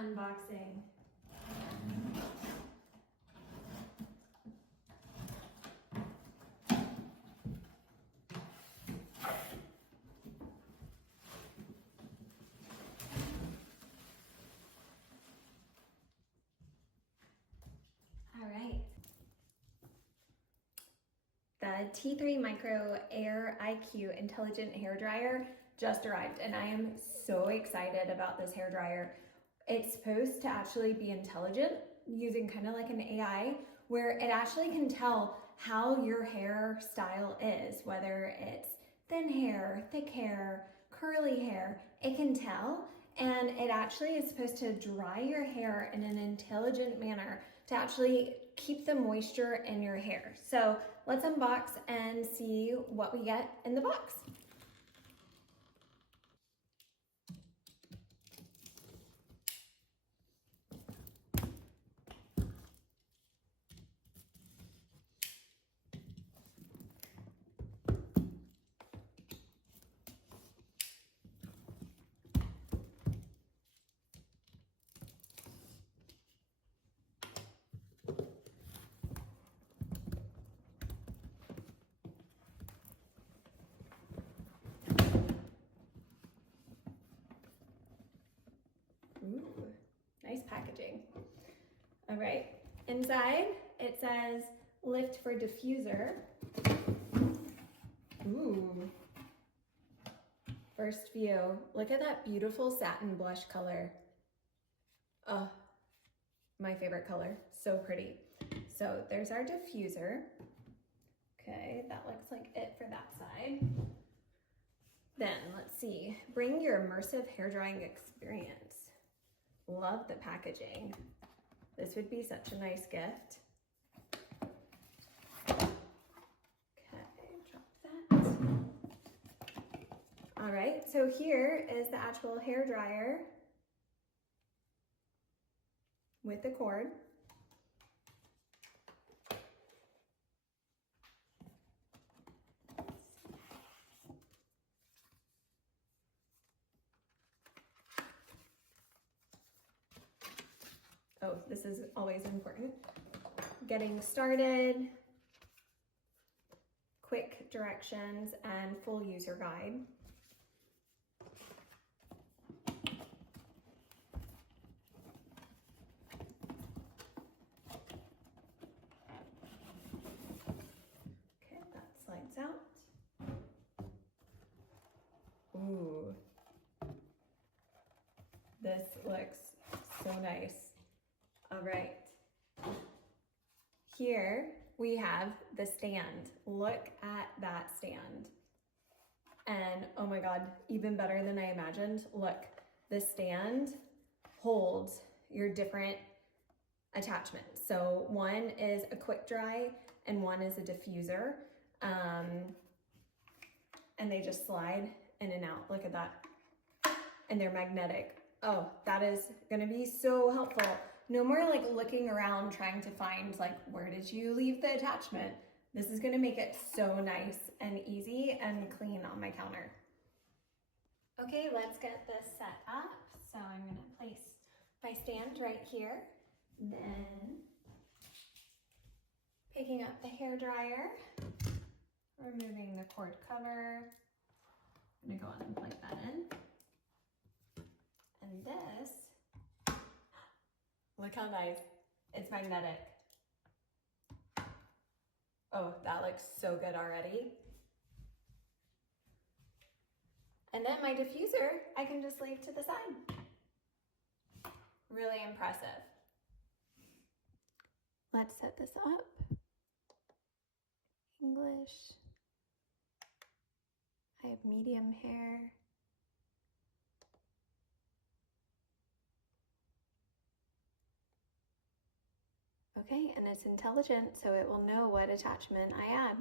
unboxing. All right. The T3 Micro Aire IQ Intelligent Hairdryer just arrived, and I am so excited about this hairdryer. It's supposed to actually be intelligent, using kind of like an AI, where it actually can tell how your hairstyle is, whether it's thin hair, thick hair, curly hair. It can tell, and it actually is supposed to dry your hair in an intelligent manner to actually keep the moisture in your hair. So let's unbox and see what we get in the box. Ooh, nice packaging. All right, inside it says lift for diffuser. Ooh. First view, look at that beautiful satin blush color. Oh, my favorite color, so pretty. So there's our diffuser. Okay, that looks like it for that side. Then let's see, bring your immersive hair drying experience. Love the packaging. This would be such a nice gift. Okay, drop that. All right, so here is the actual hair dryer with the cord. Oh, this is always important. Getting started, quick directions, and full user guide. Okay, that slides out. Ooh, this looks so nice. All right, here we have the stand. Look at that stand. And oh my God, even better than I imagined. Look, the stand holds your different attachments. So one is a quick dry and one is a diffuser. And they just slide in and out. Look at that. And they're magnetic. Oh, that is gonna be so helpful. No more like looking around trying to find like, where did you leave the attachment? This is gonna make it so nice and easy and clean on my counter. Okay, let's get this set up. So I'm gonna place my stand right here. Then picking up the hair dryer, removing the cord cover. I'm gonna go on and plug that in. And this, look how nice, it's magnetic. Oh, that looks so good already. And then my diffuser, I can just leave to the side. Really impressive. Let's set this up. English. I have medium hair. Okay, and it's intelligent, so it will know what attachment I add.